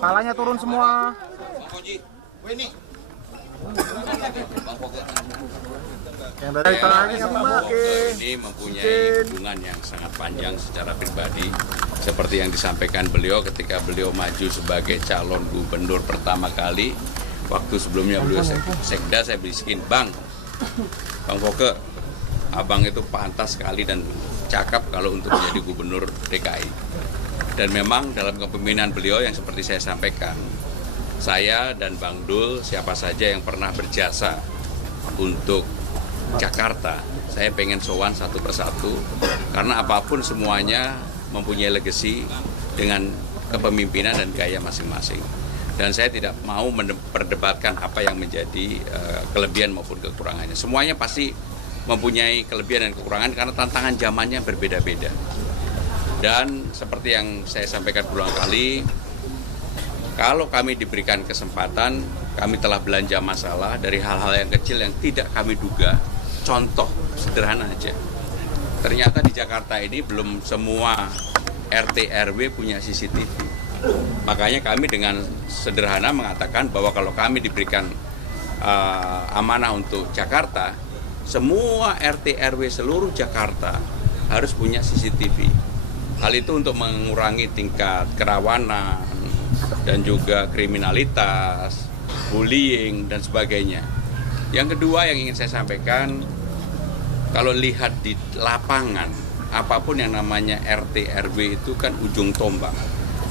Palanya turun semua. Yang dari tengah aja sih, Mbak. Ini mempunyai hubungan yang sangat panjang secara pribadi. Seperti yang disampaikan beliau ketika beliau maju sebagai calon gubernur pertama kali. Waktu sebelumnya beliau sekda, saya bisikin, Bang Foke, abang itu pantas sekali dan cakap kalau untuk menjadi gubernur DKI. Dan memang dalam kepemimpinan beliau yang seperti saya sampaikan, saya dan Bang Dul, siapa saja yang pernah berjasa untuk Jakarta, saya pengen sowan satu persatu, karena apapun semuanya mempunyai legacy dengan kepemimpinan dan gaya masing-masing. Dan saya tidak mau memperdebatkan apa yang menjadi kelebihan maupun kekurangannya. Semuanya pasti mempunyai kelebihan dan kekurangan karena tantangan zamannya berbeda-beda. Dan seperti yang saya sampaikan berulang kali, kalau kami diberikan kesempatan, kami telah belanja masalah dari hal-hal yang kecil yang tidak kami duga. Contoh sederhana aja. Ternyata di Jakarta ini belum semua RT RW punya CCTV. Makanya kami dengan sederhana mengatakan bahwa kalau kami diberikan amanah untuk Jakarta, semua RT RW seluruh Jakarta harus punya CCTV. Hal itu untuk mengurangi tingkat kerawanan dan juga kriminalitas, bullying, dan sebagainya. Yang kedua yang ingin saya sampaikan, kalau lihat di lapangan, apapun yang namanya RT RW itu kan ujung tombak.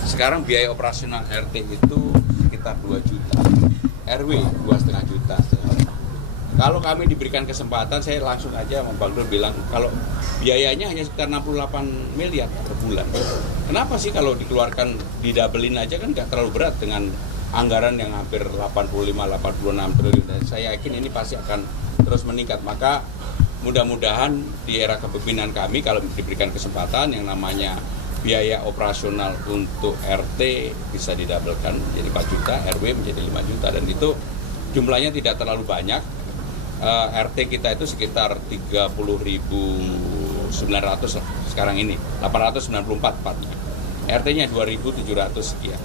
Sekarang biaya operasional RT itu sekitar 2 juta, RW 2,5 juta. Kalau kami diberikan kesempatan, saya langsung aja sama Bang Dul bilang, kalau biayanya hanya sekitar 68 miliar per bulan. Kenapa sih kalau dikeluarkan, didabelin aja kan nggak terlalu berat dengan anggaran yang hampir 85-86 triliun. Dan saya yakin ini pasti akan terus meningkat. Maka mudah-mudahan di era kepemimpinan kami, kalau diberikan kesempatan, yang namanya biaya operasional untuk RT bisa didabelkan menjadi 4 juta, RW menjadi 5 juta. Dan itu jumlahnya tidak terlalu banyak. RT kita itu sekitar 30.900 sekarang ini, 894 tepatnya. RT-nya 2.700 sekian.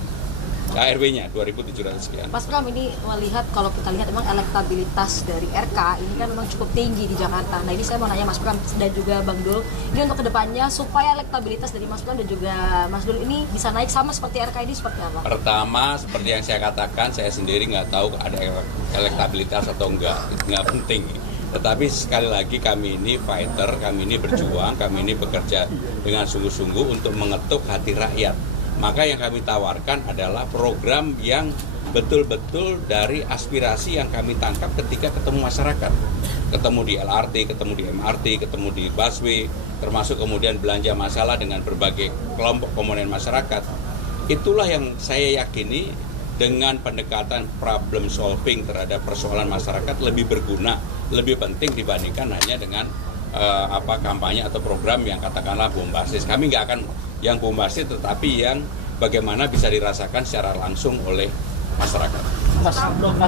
RW-nya 2.700 sekian. Mas Pram, ini melihat, kalau kita lihat memang elektabilitas dari RK ini kan memang cukup tinggi di Jakarta. Nah ini saya mau nanya Mas Pram dan juga Bang Dul, ini untuk kedepannya supaya elektabilitas dari Mas Pram dan juga Mas Dul ini bisa naik sama seperti RK ini seperti apa? Pertama, seperti yang saya katakan, saya sendiri nggak tahu ada elektabilitas atau enggak, itu nggak penting. Tetapi sekali lagi kami ini fighter, kami ini berjuang, kami ini bekerja dengan sungguh-sungguh untuk mengetuk hati rakyat. Maka yang kami tawarkan adalah program yang betul-betul dari aspirasi yang kami tangkap ketika ketemu masyarakat. Ketemu di LRT, ketemu di MRT, ketemu di busway, termasuk kemudian belanja masalah dengan berbagai kelompok komponen masyarakat. Itulah yang saya yakini dengan pendekatan problem solving terhadap persoalan masyarakat lebih berguna, lebih penting dibandingkan hanya dengan kampanye atau program yang katakanlah bombastis. Kami nggak akan yang bombastis, tetapi yang bagaimana bisa dirasakan secara langsung oleh masyarakat. Mas,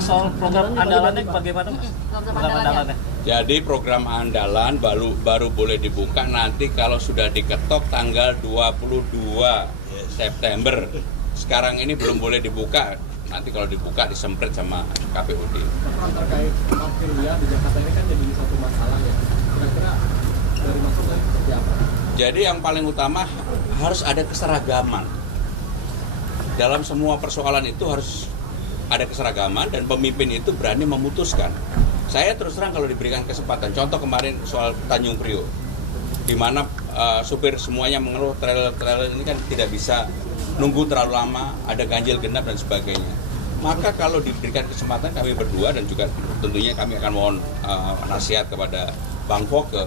soal program andalannya bagaimana, Mas? Program andalannya. Jadi program andalan baru boleh dibuka nanti kalau sudah diketok tanggal 22 September. Sekarang ini belum boleh dibuka. Nanti kalau dibuka disemprit sama KPUD. Terkait parkir liar di Jakarta ini kan jadi satu masalah ya. Kira-kira dari maksudnya seperti apa? Jadi yang paling utama harus ada keseragaman. Dalam semua persoalan itu harus ada keseragaman dan pemimpin itu berani memutuskan. Saya terus terang kalau diberikan kesempatan, contoh kemarin soal Tanjung Priok, di mana supir semuanya mengeluh trailer ini kan tidak bisa nunggu terlalu lama, ada ganjil genap dan sebagainya. Maka kalau diberikan kesempatan kami berdua dan juga tentunya kami akan mohon nasihat kepada Bang Foke,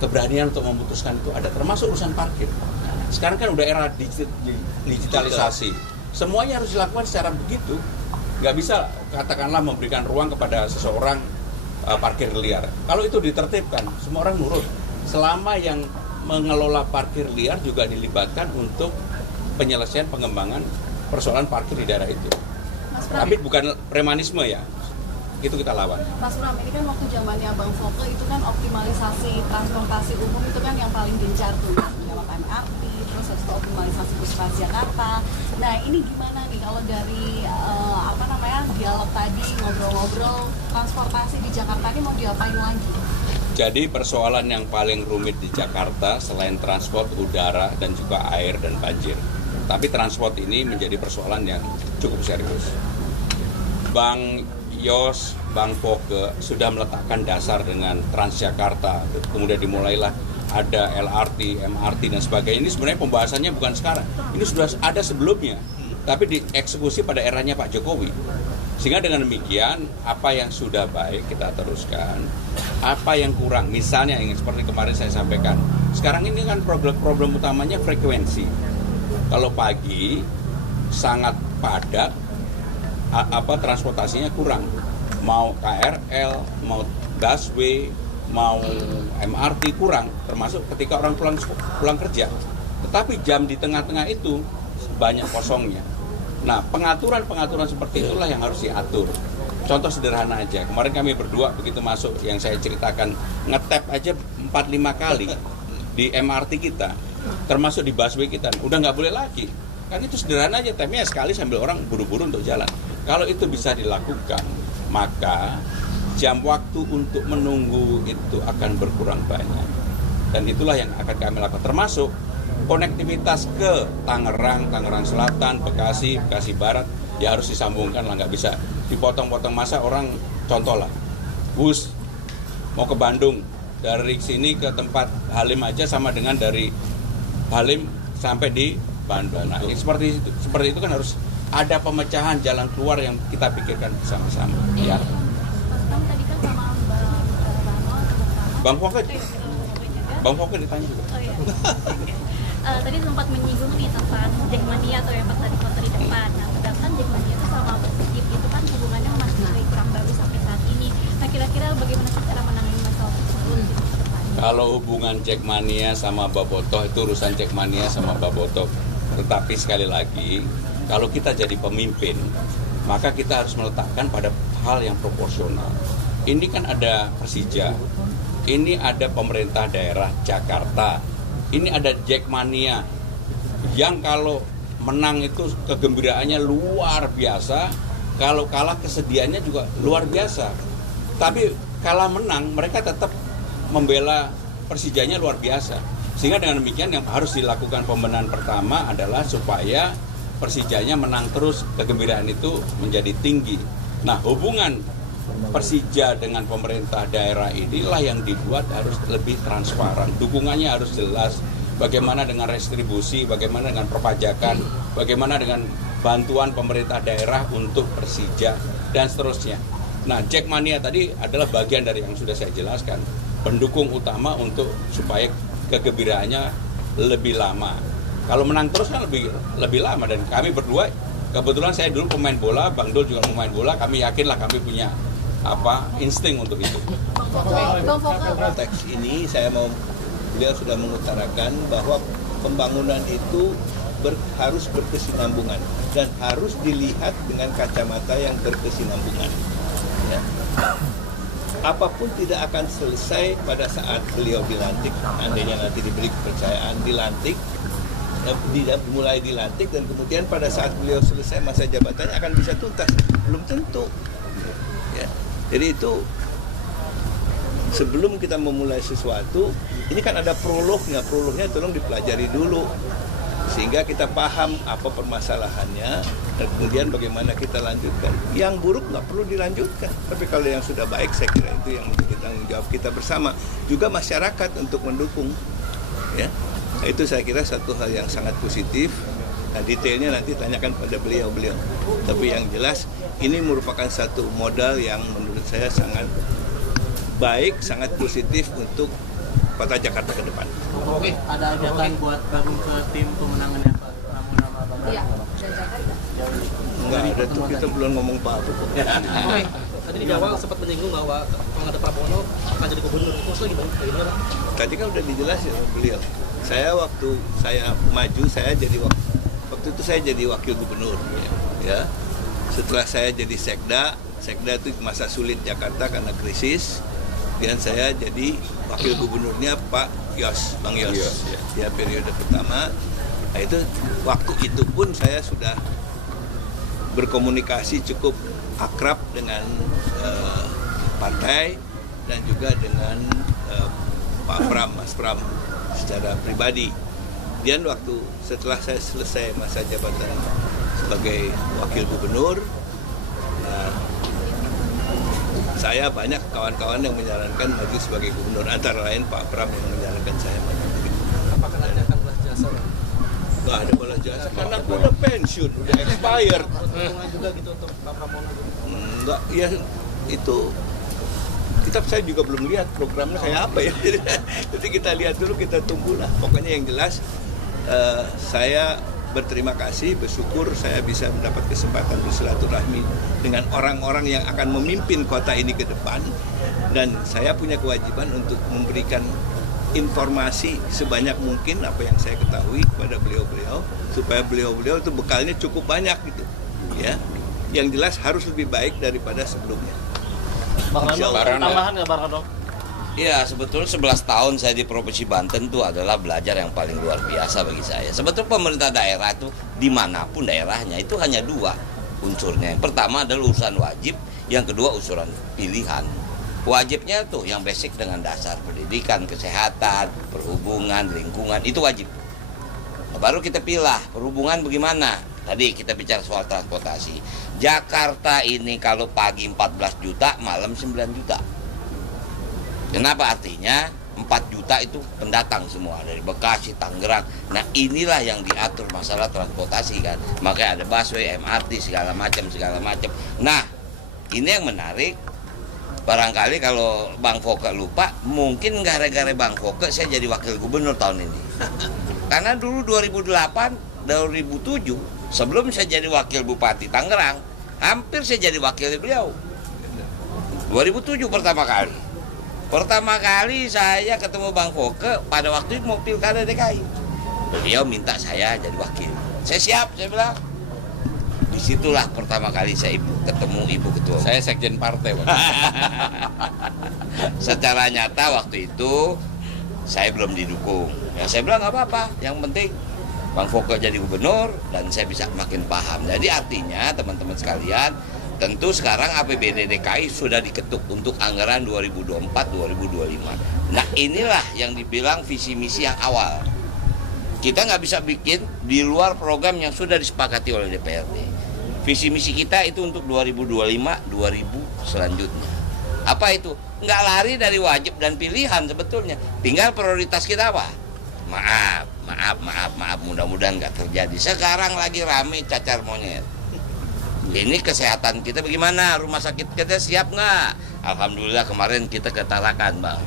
keberanian untuk memutuskan itu ada, termasuk urusan parkir. Sekarang kan udah era digitalisasi, semuanya harus dilakukan secara begitu. Nggak bisa katakanlah memberikan ruang kepada seseorang parkir liar. Kalau itu ditertibkan, semua orang nurut. Selama yang mengelola parkir liar juga dilibatkan untuk penyelesaian pengembangan persoalan parkir di daerah itu. Tapi bukan premanisme ya. Itu kita lawan. Mas Pram, ini kan waktu zamannya Bang Foke itu kan optimalisasi transportasi umum itu kan yang paling gencar tuh, lewat MRT, terus habis itu optimalisasi bus Transjakarta. Nah ini gimana nih dari dialog tadi, ngobrol-ngobrol, transportasi di Jakarta ini mau diapain lagi? Jadi persoalan yang paling rumit di Jakarta selain transport udara dan juga air dan banjir. Tapi transport ini menjadi persoalan yang cukup serius. Bang Yos, Bang Foke sudah meletakkan dasar dengan Transjakarta, kemudian dimulailah ada LRT, MRT dan sebagainya. Ini sebenarnya pembahasannya bukan sekarang, ini sudah ada sebelumnya, tapi dieksekusi pada eranya Pak Jokowi. Sehingga dengan demikian, apa yang sudah baik kita teruskan, apa yang kurang, misalnya yang seperti kemarin saya sampaikan, sekarang ini kan problem utamanya frekuensi. Kalau pagi sangat padat, transportasinya kurang, mau KRL, mau busway, mau MRT kurang, termasuk ketika orang pulang kerja. Tetapi jam di tengah-tengah itu banyak kosongnya. Nah, pengaturan seperti itulah yang harus diatur. Contoh sederhana aja, kemarin kami berdua begitu masuk yang saya ceritakan, ngetap aja 4-5 kali di MRT kita, termasuk di busway kita, udah nggak boleh lagi. Kan itu sederhana aja, tapnya sekali sambil orang buru-buru untuk jalan. Kalau itu bisa dilakukan, maka jam waktu untuk menunggu itu akan berkurang banyak. Dan itulah yang akan kami lakukan, termasuk konektivitas ke Tangerang, Tangerang Selatan, Bekasi, Bekasi Barat, ya harus disambungkan lah, nggak bisa dipotong-potong. Masa orang, contoh lah, bus mau ke Bandung, dari sini ke tempat Halim aja sama dengan dari Halim sampai di Bandung. Nah, seperti itu kan harus ada pemecahan jalan keluar yang kita pikirkan bersama-sama. Ya. Bang, tadi kan sama Bang Foke ditanya juga. Oh iya. Tadi sempat menyinggung nih tentang Jackmania atau yang pas tadi foto di depan. Nah, sedangkan Jackmania itu sama Persib itu kan hubungannya masih kurang bagus sampai saat ini. Nah, kira-kira bagaimana sih cara menangani masalah tersebut di depan? Kalau hubungan Jackmania sama Bobotoh itu urusan Jackmania sama Bobotoh. Tetapi sekali lagi, kalau kita jadi pemimpin, maka kita harus meletakkan pada hal yang proporsional. Ini kan ada Persija, ini ada pemerintah daerah Jakarta, ini ada Jackmania yang kalau menang itu kegembiraannya luar biasa, kalau kalah kesedihannya juga luar biasa. Tapi kalah menang mereka tetap membela Persijanya luar biasa. Sehingga dengan demikian yang harus dilakukan pembenahan pertama adalah supaya Persijanya menang terus, kegembiraan itu menjadi tinggi. Nah, hubungan Persija dengan pemerintah daerah inilah yang dibuat harus lebih transparan. Dukungannya harus jelas. Bagaimana dengan restribusi, bagaimana dengan perpajakan, bagaimana dengan bantuan pemerintah daerah untuk Persija, dan seterusnya. Nah, Jackmania tadi adalah bagian dari yang sudah saya jelaskan. Pendukung utama untuk supaya kegembiraannya lebih lama. Kalau menang terus kan lebih lama, dan kami berdua, kebetulan saya dulu pemain bola, Bang Dul juga pemain bola, kami yakinlah kami punya insting untuk itu. Konteks ini beliau sudah mengutarakan bahwa pembangunan itu harus berkesinambungan dan harus dilihat dengan kacamata yang berkesinambungan. Ya. Apapun tidak akan selesai pada saat beliau dilantik, andainya nanti diberi kepercayaan dilantik, mulai dilantik dan kemudian pada saat beliau selesai masa jabatannya akan bisa tuntas, belum tentu. Ya. Jadi itu sebelum kita memulai sesuatu, ini kan ada prolognya tolong dipelajari dulu sehingga kita paham apa permasalahannya dan kemudian bagaimana kita lanjutkan. Yang buruk nggak perlu dilanjutkan, tapi kalau yang sudah baik saya kira itu yang menjadi tanggung jawab kita bersama, juga masyarakat untuk mendukung. Ya, nah, itu saya kira satu hal yang sangat positif. Nah, detailnya nanti tanyakan pada beliau. Tapi yang jelas ini merupakan satu modal yang menurut saya sangat baik, sangat positif untuk Kota Jakarta ke depan. Oke, ada ajakan buat gabung ke tim pemenangannya Pak nama Bang? Iya, Enggak ada tuh, kita belum ngomong apa-apa. Oke, tadi di awal sempat menyinggung bahwa kalau ada Prabowo akan jadi gubernur. Maksudnya gimana? Tadi kan udah dijelasin beliau. Waktu saya maju, waktu itu saya jadi wakil gubernur. Ya. Setelah saya jadi sekda itu masa sulit Jakarta karena krisis. Dan saya jadi wakil gubernurnya Pak Yos, Bang Yos. Ya, periode pertama. Nah, waktu itu pun saya sudah berkomunikasi cukup akrab dengan partai dan juga dengan Pak Pram, Mas Pram secara pribadi. Dan waktu setelah saya selesai masa jabatan sebagai wakil gubernur, saya banyak kawan-kawan yang menyarankan maju sebagai gubernur, antara lain Pak Pram yang menyarankan saya maju. Apakah nanti akan balas jasa? Nggak ada balas jasa, karena aku udah pensiun, udah expired. Untungan juga gitu untuk Pak Pramono gitu. Enggak, ya itu saya juga belum lihat programnya kayak apa ya. Jadi kita lihat dulu, kita tunggulah. Pokoknya yang jelas saya berterima kasih, bersyukur saya bisa mendapat kesempatan bersilaturahmi dengan orang-orang yang akan memimpin kota ini ke depan, dan saya punya kewajiban untuk memberikan informasi sebanyak mungkin apa yang saya ketahui kepada beliau-beliau, supaya beliau-beliau itu bekalnya cukup banyak gitu ya. Yang jelas harus lebih baik daripada sebelumnya. Bang Rano, tambahan nggak Bang Rano? Ya, sebetulnya 11 tahun saya di Provinsi Banten itu adalah belajar yang paling luar biasa bagi saya. Sebetulnya pemerintah daerah itu dimanapun daerahnya itu hanya dua unsurnya. Yang pertama adalah urusan wajib, yang kedua urusan pilihan. Wajibnya tuh yang basic dengan dasar pendidikan, kesehatan, perhubungan, lingkungan, itu wajib. Baru kita pilih perhubungan bagaimana. Tadi kita bicara soal transportasi. Jakarta ini kalau pagi 14 juta, malam 9 juta. Kenapa? Artinya 4 juta itu pendatang semua dari Bekasi, Tangerang. Nah inilah yang diatur masalah transportasi kan. Makanya ada busway, MRT, segala macam. Nah ini yang menarik. Barangkali kalau Bang Foke lupa, mungkin gara-gara Bang Foke saya jadi wakil gubernur tahun ini. Karena dulu 2008, 2007, sebelum saya jadi wakil Bupati Tangerang, hampir saya jadi wakil beliau. 2007 pertama kali. Pertama kali saya ketemu Bang Foke pada waktu itu mau pilkada DKI. Beliau minta saya jadi wakil. Saya siap, saya bilang. Disitulah pertama kali saya ketemu Ibu Ketua. Saya sekjen partai, Pak. Secara nyata waktu itu saya belum didukung. Ya saya bilang nggak apa-apa, yang penting Bang Foke jadi gubernur dan saya bisa makin paham. Jadi artinya teman-teman sekalian, tentu sekarang APBD DKI sudah diketuk untuk anggaran 2024-2025. Nah inilah yang dibilang visi misi yang awal. Kita nggak bisa bikin di luar program yang sudah disepakati oleh DPRD. Visi misi kita itu untuk 2025-2000 selanjutnya. Apa itu? Nggak lari dari wajib dan pilihan sebetulnya. Tinggal prioritas kita apa? Maaf. Mudah-mudahan nggak terjadi. Sekarang lagi rame cacar monyet. Ini kesehatan kita bagaimana? Rumah sakit kita siap nggak? Alhamdulillah kemarin kita ketarakan, Bang.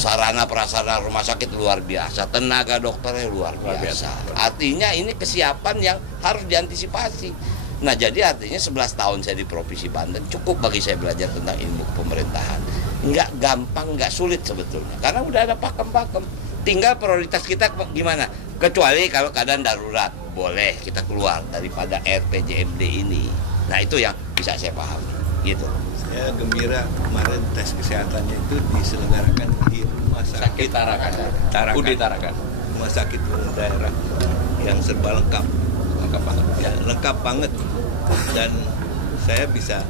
Sarana prasarana rumah sakit luar biasa, tenaga dokternya luar biasa. Artinya ini kesiapan yang harus diantisipasi. Nah jadi artinya 11 tahun saya di Provinsi Banten cukup bagi saya belajar tentang ilmu pemerintahan. Nggak gampang, nggak sulit sebetulnya, karena udah ada pakem-pakem. Tinggal prioritas kita gimana. Kecuali kalau keadaan darurat, boleh kita keluar daripada RPJMD ini. Nah itu yang bisa saya pahami, gitu. Saya gembira kemarin tes kesehatannya itu diselenggarakan di Rumah Sakit Tarakan. UD Tarakan. Rumah Sakit Umum Daerah yang serba lengkap. Lengkap banget. Ya, lengkap banget. Dan saya bisa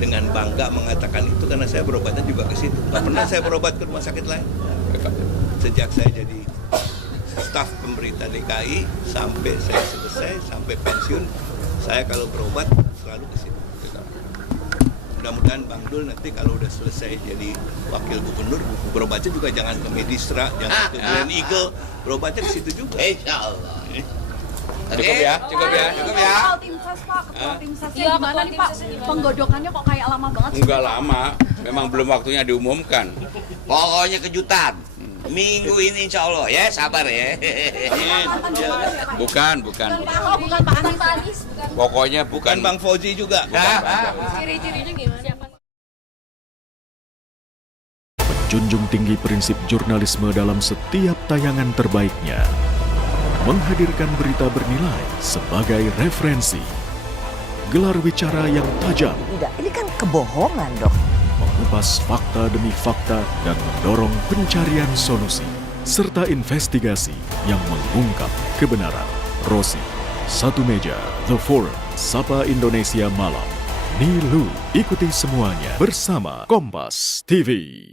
dengan bangga mengatakan itu karena saya berobatnya juga ke situ. Nggak pernah saya berobat ke rumah sakit lain. Sejak saya jadi staf pemerintah DKI sampai saya selesai, sampai pensiun, saya kalau berobat selalu ke situ. Mudah-mudahan Bang Dul nanti kalau udah selesai jadi wakil gubernur, berobatnya juga jangan ke Medistra, jangan ke Glen Eagle, berobatnya ke situ juga. Insya Allah. Cukup ya. Ketua tim ses Pak, ketua tim sesnya gimana nih Pak? Penggodokannya kok kayak lama banget sih? Enggak lama, memang belum waktunya diumumkan. Pokoknya kejutan. Minggu ini insya Allah ya, sabar ya. Bukan. Bukan Pak Anies. Pokoknya bukan Bang Fauzi juga. Ciri-cirinya gimana? Menjunjung tinggi prinsip jurnalisme dalam setiap tayangan terbaiknya. Menghadirkan berita bernilai sebagai referensi. Gelar bicara yang tajam. Tidak, ini kan kebohongan dok. Mengupas fakta demi fakta dan mendorong pencarian solusi. Serta investigasi yang mengungkap kebenaran. Rosi, Satu meja, The Forum, Sapa Indonesia Malam. Nilu, ikuti semuanya bersama Kompas TV.